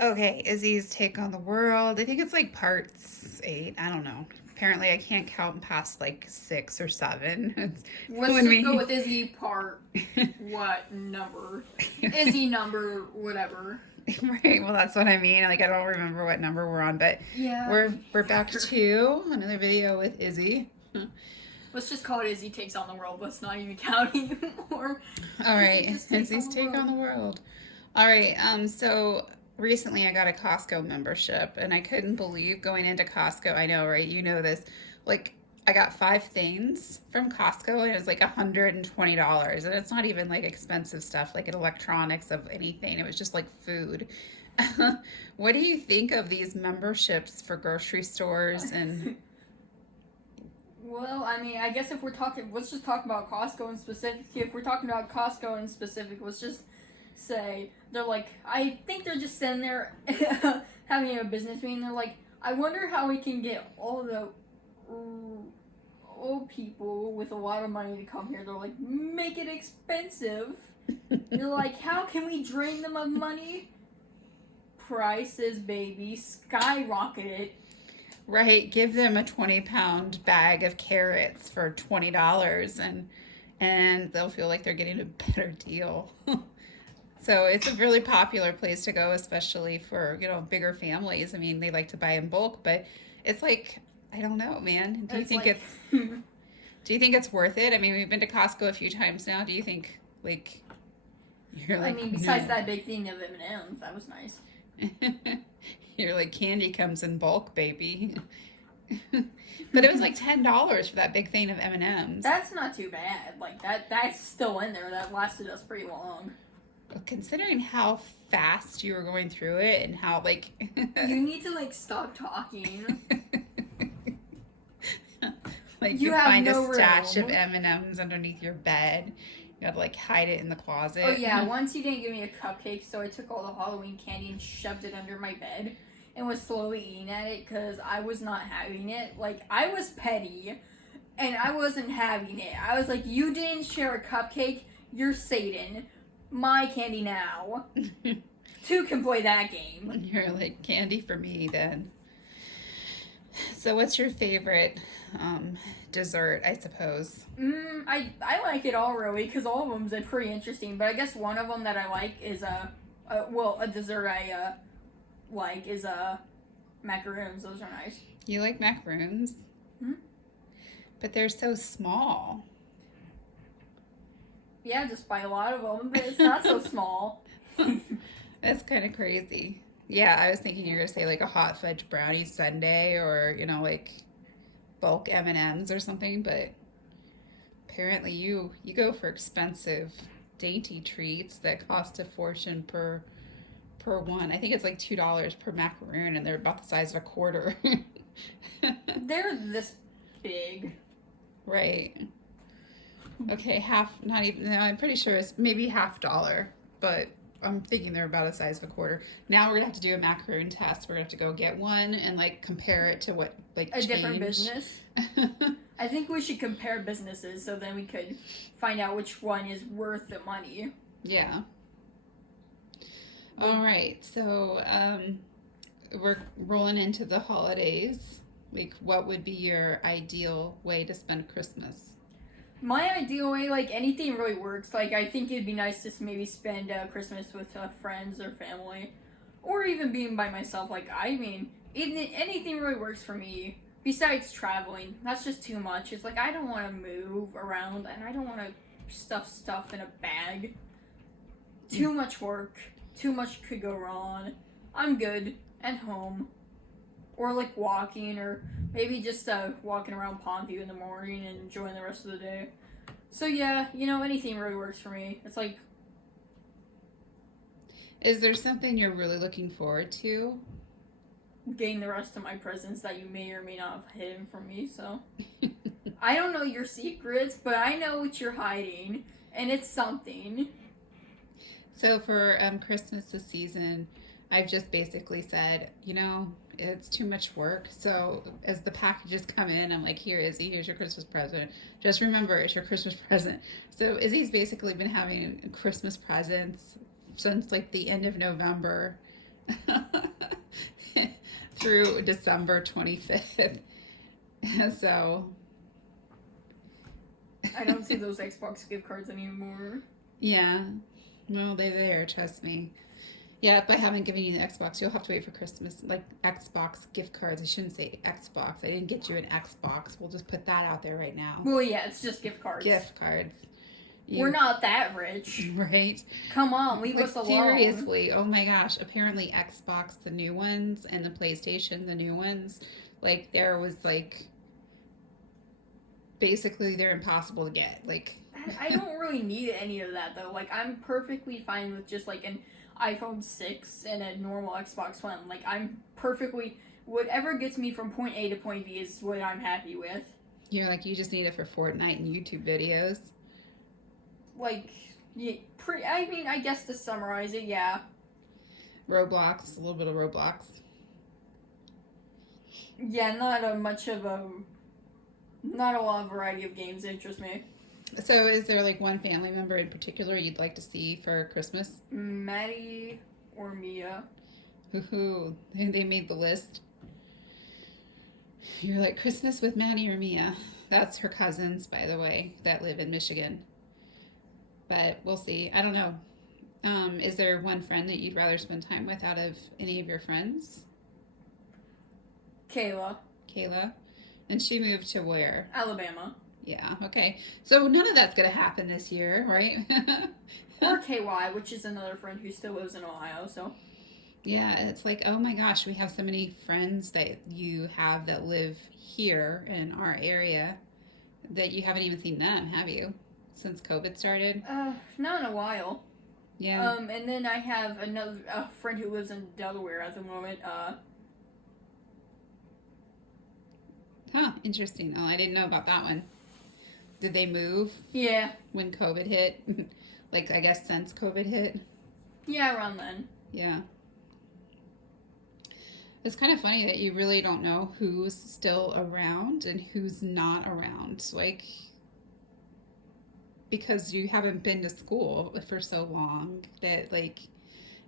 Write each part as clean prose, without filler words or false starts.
Okay, Izzy's take on the world. I think it's like parts 8. I don't know. Apparently, I can't count past like 6 or 7. It's Let's when just go we. with Izzy part what number? Izzy number whatever. Right. Well, that's what I mean. Like, I don't remember what number we're on, but Yeah, we're back fucker. to another video with Izzy. Let's just call it Izzy takes on the world. Let's not even count anymore. All Izzy right, just takes on Izzy's the take on world. the world. All right. So recently I got a Costco membership, and I couldn't believe going into Costco. I know, right? You know this. Like, I got 5 things from Costco, and it was like $120, and it's not even like expensive stuff, like electronics of anything. It was just like food. What do you think of these memberships for grocery stores and Well, I mean, I guess if we're talking, let's just talk about Costco in specific. If we're talking about Costco in specific, let's just say they're like, I think they're just sitting there having a business meeting. They're like, I wonder how we can get all the old people with a lot of money to come here. They're like, make it expensive. They're like, how can we drain them of money? Prices, baby, skyrocketed. right, give them a 20-pound bag of carrots for $20 and they'll feel like they're getting a better deal. So it's a really popular place to go, especially for, bigger families. I mean, they like to buy in bulk, but it's like, I don't know, man. It's like, Do you think it's worth it? I mean, we've been to Costco a few times now. Do you think like you're I like mean, besides no? that big thing of M&Ms, that was nice. You're like candy comes in bulk, baby. But it was like $10 for that big thing of M&Ms. That's not too bad. Like that's still in there. That lasted us pretty long. Considering how fast you were going through it and how like You need to like stop talking. like You you have find a no stash of room. M&Ms underneath your bed. You have to like hide it in the closet. Oh yeah, once you didn't give me a cupcake, so I took all the Halloween candy and shoved it under my bed and was slowly eating at it because I was not having it. Like I was petty and I wasn't having it. I was like, you didn't share a cupcake, you're Satan. My candy now. Two can play that game. And you're like candy for me then. So what's your favorite dessert, I suppose? I like it all really because all of them's pretty interesting. But I guess one of them that I like is a dessert I like is macaroons. Those are nice. You like macaroons? Hmm? But they're so small. Yeah, just buy a lot of them, but it's not so small. That's kind of crazy. Yeah, I was thinking you were gonna say like a hot fudge brownie sundae or like bulk M&Ms or something, but apparently you go for expensive dainty treats that cost a fortune per one. I think it's like $2 per macaroon and they're about the size of a quarter. They're this big. Right. Okay, half, not even, no, I'm pretty sure it's maybe $half, but I'm thinking they're about the size of a quarter. Now we're gonna have to do a macaroon test. We're gonna have to go get one and like compare it to what like A change. different business. I think we should compare businesses so then we could find out which one is worth the money. Yeah. All right. So we're rolling into the holidays. Like, what would be your ideal way to spend Christmas? My ideal way, like anything really works. Like I think it'd be nice to maybe spend Christmas with friends or family, or even being by myself. Like I mean, anything really works for me. Besides traveling, that's just too much. It's like I don't want to move around, and I don't want to stuff stuff in a bag. Too much work. Too much could go wrong. I'm good at home, or like walking, or maybe just walking around Pondview in the morning and enjoying the rest of the day. So yeah, anything really works for me. It's like Is there something you're really looking forward to? getting the rest of my presents that you may or may not have hidden from me. So I don't know your secrets, but I know what you're hiding, and it's something. So for Christmas this season, I've just basically said, it's too much work. So as the packages come in, I'm like, here, Izzy, here's your Christmas present. Just remember, it's your Christmas present. So Izzy's basically been having Christmas presents since like the end of November. through December 25th. So, I don't see those Xbox gift cards anymore. yeah. Well, they're there, trust me. Yeah, if I haven't given you the Xbox, you'll have to wait for Christmas. Like Xbox gift cards. I shouldn't say Xbox. I didn't get you an Xbox. We'll just put that out there right now. Well, yeah, it's just gift cards. Gift cards. We're not that rich. Right? Come on, leave Like, us alone. seriously. Oh my gosh. Apparently, Xbox, the new ones, and the PlayStation, the new ones, like, there was like, basically, they're impossible to get. Like, I don't really need any of that though. Like, I'm perfectly fine with just like an iPhone 6 and a normal Xbox One. Like, I'm perfectly, whatever gets me from point A to point B is what I'm happy with. you're like, you just need it for Fortnite and YouTube videos. Like, yeah, I mean, I guess to summarize it, yeah. Roblox, a little bit of Roblox. Yeah, not a lot of variety of games interest me. So, is there like one family member in particular you'd like to see for Christmas? Maddie or Mia. Hoo-hoo. They made the list. You're like, Christmas with Maddie or Mia. That's her cousins, by the way, that live in Michigan. But we'll see. I don't know. Is there one friend that you'd rather spend time with out of any of your friends? Kayla. Kayla? And she moved to where? Alabama. Yeah, okay. So none of that's going to happen this year, right? Or KY, which is another friend who still lives in Ohio, so. Yeah, it's like, oh my gosh, we have so many friends that you have that live here in our area that you haven't even seen them, have you? Since COVID started? Not in a while. Yeah. And then I have a friend who lives in Delaware at the moment. Huh, interesting. Oh, I didn't know about that one. Did they move Yeah. when COVID hit? Like, I guess since COVID hit? Yeah, around then. Yeah. It's kind of funny that you really don't know who's still around and who's not around. Like, because you haven't been to school for so long that, like,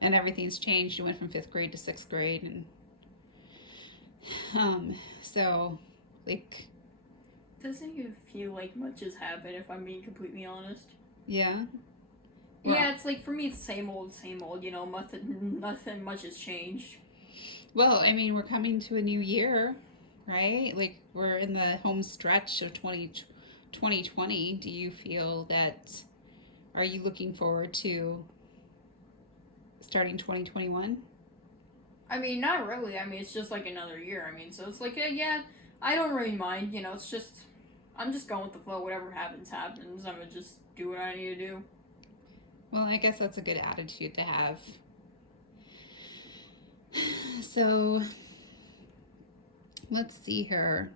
and everything's changed. You went from 5th grade to 6th grade, and so, like, Doesn't even feel like much has happened, if I'm being completely honest. yeah. Yeah, it's like, for me, it's same old, you know, nothing much has changed. Well, I mean, we're coming to a new year, right? Like, we're in the home stretch of 2020. Do you feel that, are you looking forward to starting 2021? I mean, not really. I mean, it's just like another year. I mean, so it's like, yeah, I don't really mind. You know, it's just, I'm just going with the flow. Whatever happens, happens. I'm going to just do what I need to do. Well, I guess that's a good attitude to have. So, let's see here.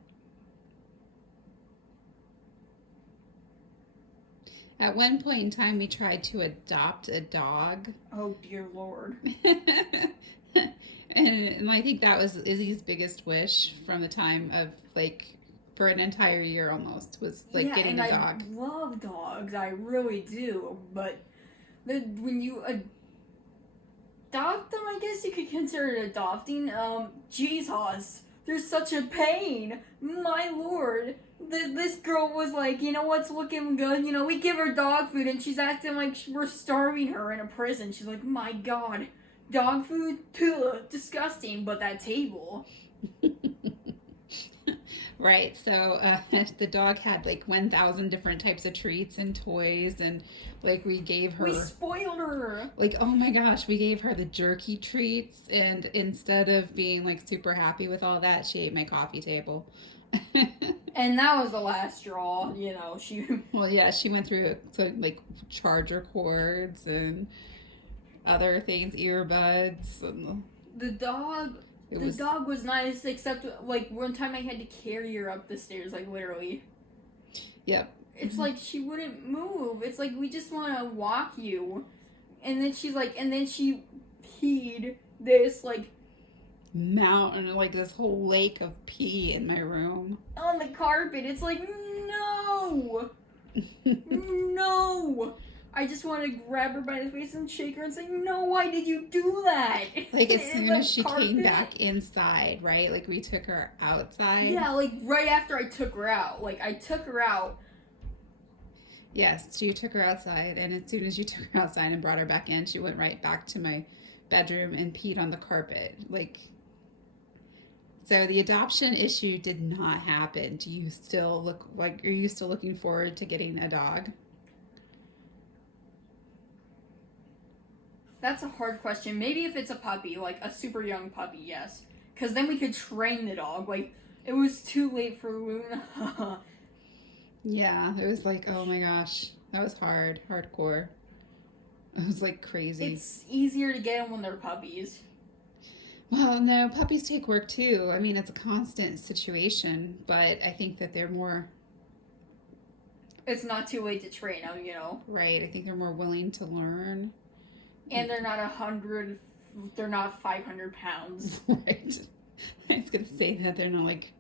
At one point in time, we tried to adopt a dog. Oh, dear Lord. And I think that was Izzy's biggest wish from the time of, like, for an entire year almost, was, like, getting a dog. I love dogs. I really do. But when you adopt them, I guess you could consider it adopting. Jesus. There's such a pain. My Lord. This girl was like, you know what's looking good? You know, we give her dog food and she's acting like we're starving her in a prison. She's like, my God. Dog food? Disgusting. But that table. Right, so the dog had like 1,000 different types of treats and toys, and like we gave her. We spoiled her. Like, oh my gosh, we gave her the jerky treats, and instead of being like super happy with all that, she ate my coffee table. And that was the last straw, you know. Well, yeah, she went through like charger cords and other things, earbuds, and the dog. The dog was nice, except, like, one time I had to carry her up the stairs, like, literally. Yep. It's like, she wouldn't move. It's like, we just want to walk you. And then she's like, and then she peed this, like... mountain, like, this whole lake of pee in my room. On the carpet. It's like, no! No! I just want to grab her by the face and shake her and say, "No, why did you do that?" Like as In soon the as she came carpet. back inside, right? Like we took her outside. Yeah, like right after I took her out. Like I took her out. Yes, you took her outside, and as soon as you took her outside and brought her back in, she went right back to my bedroom and peed on the carpet. Like, so the adoption issue did not happen. Do you still look like, are you still looking forward to getting a dog? That's a hard question. Maybe if it's a puppy, like a super young puppy, yes. Because then we could train the dog. Like, it was too late for Luna. Yeah, it was like, oh my gosh, that was hardcore. It was like crazy. It's easier to get them when they're puppies. Well, no, puppies take work too. I mean, it's a constant situation, but I think that they're more, It's not too late to train them, you know. right, I think they're more willing to learn. And they're not 100, they're not 500 pounds. Right. I was gonna say that they're not like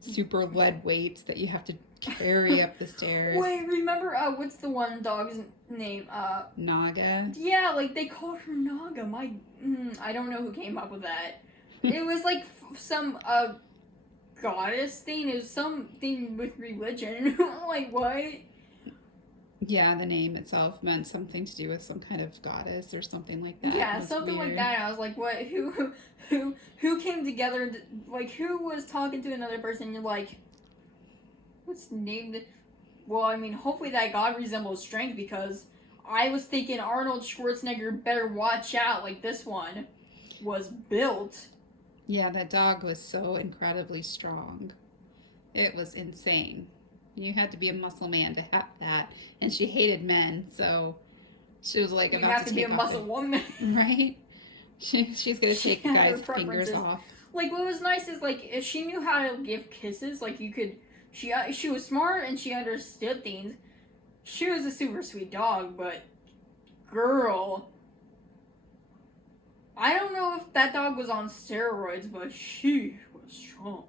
super lead weights that you have to carry up the stairs. Wait, remember, what's the one dog's name? Naga. Yeah, like they called her Naga. I don't know who came up with that. It was like some, goddess thing. It was something with religion. Like, what? Yeah, the name itself meant something to do with some kind of goddess or something like that. Yeah, something like that. I was like, what? Who came together? Like, who was talking to another person? You're like, what's named? Well, I mean, hopefully that god resembles strength because I was thinking Arnold Schwarzenegger better watch out. Like this one was built. Yeah, that dog was so incredibly strong. It was insane. You had to be a muscle man to have that. And she hated men, so she was like You about have to to be take a off muscle woman. right? She's gonna She take had guys' her fingers preferences. off. Like what was nice is like if she knew how to give kisses, like you could. She was smart and she understood things. She was a super sweet dog, but girl, I don't know if that dog was on steroids, but she was strong.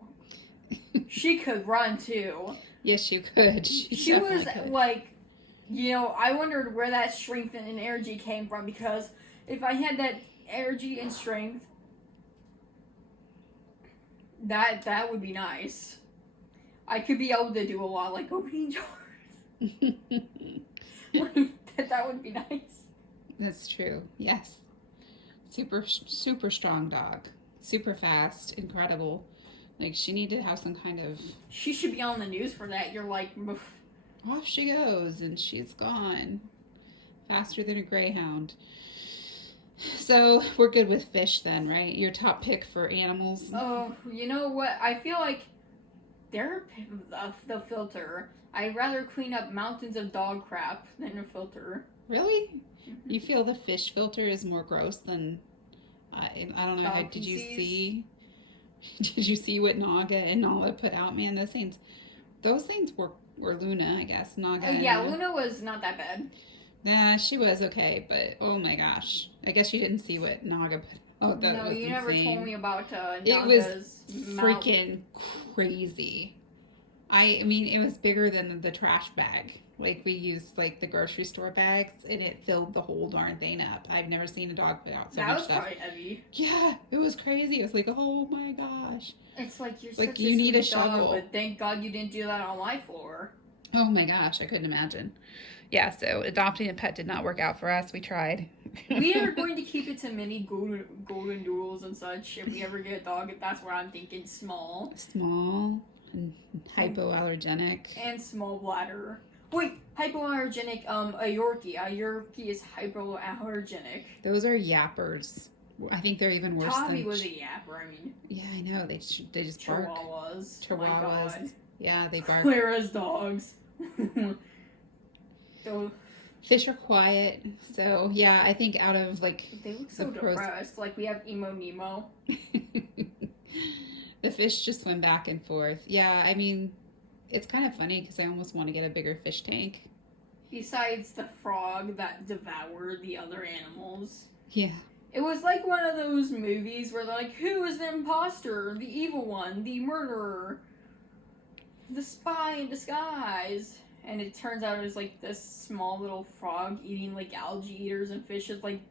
She could run too. Yes, you could. She was definitely could. like, you know, I wondered where that strength and energy came from because if I had that energy and strength, that would be nice. I could be able to do a lot, like opening jars. Like, that would be nice. That's true. Yes. Super strong dog. Super fast. Incredible. Like she needed to have some kind of. She should be on the news for that. You're like, oof. Off she goes and she's gone. Faster than a greyhound. So we're good with fish then, right? Your top pick for animals. Oh, you know what? I feel like they're the filter. I'd rather clean up mountains of dog crap than a filter. Really? You feel the fish filter is more gross than I don't know. Dog Did you feces? see? Did you see what Naga and Nala put out? Man, those things were Luna, I guess. Naga. Yeah, and, Luna was not that bad. Nah, she was okay, but oh my gosh, I guess you didn't see what Naga put. Oh, that No, was you insane. never told me about It was Naga's freaking crazy. I mean, it was bigger than the trash bag. Like we used like the grocery store bags, and it filled the whole darn thing up. I've never seen a dog put out so That much was stuff. probably heavy. Yeah, it was crazy. It was like, oh my gosh. It's like you're Like, such you a need a sweet dog, shovel. but thank God you didn't do that on my floor. Oh my gosh, I couldn't imagine. Yeah, so adopting a pet did not work out for us. We tried. We are going to keep it to mini golden doodles and such. If we ever get a dog, that's what I'm thinking. Small Small and hypoallergenic. and small bladder. Wait, hypoallergenic. A Yorkie. A Yorkie is hypoallergenic. Those are yappers. I think they're even worse Toby than. was a yapper. I mean, Yeah, I know. They just bark. Chihuahuas. My Chihuahuas. God. Yeah, they bark. Whereas dogs. So Fish are quiet. So yeah, I think out of like they look so The pros- depressed. Like we have emo Nemo. the fish just swim back and forth. Yeah, I mean, it's kind of funny because I almost want to get a bigger fish tank. Besides the frog that devoured the other animals. Yeah. It was like one of those movies where they're like, who is the imposter? The evil one, the murderer, the spy in disguise. and it turns out it was like this small little frog eating like algae eaters and fish. It's like,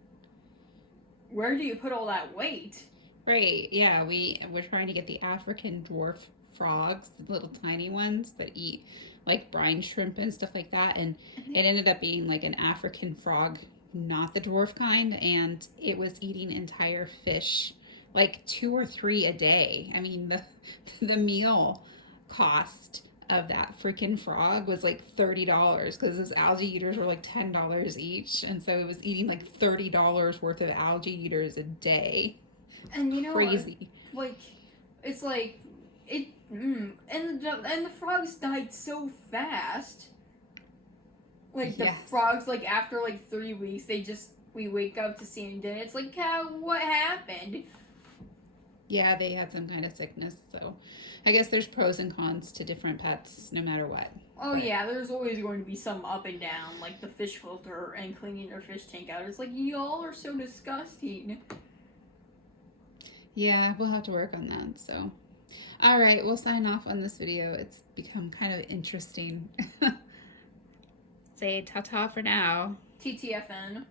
where do you put all that weight? Right. Yeah, we're trying to get the African dwarf frogs, the little tiny ones that eat like brine shrimp and stuff like that, and it ended up being like an African frog, not the dwarf kind, and it was eating entire fish, like 2 or 3 a day. I mean, the meal cost of that freaking frog was like $30 because those algae eaters were like $10 each, and so it was eating like $30 worth of algae eaters a day. And you know, Crazy. like, it's like it, and the frogs died so fast. Like the Yes. frogs, like after like 3 weeks, we wake up to see them dead. It's like, how? What happened? Yeah, they had some kind of sickness, so I guess there's pros and cons to different pets no matter what. Oh But yeah, there's always going to be some up and down, like the fish filter and cleaning their fish tank out. It's like, y'all are so disgusting. yeah, we'll have to work on that. So, all right, we'll sign off on this video. It's become kind of interesting. Say ta ta for now. TTFN.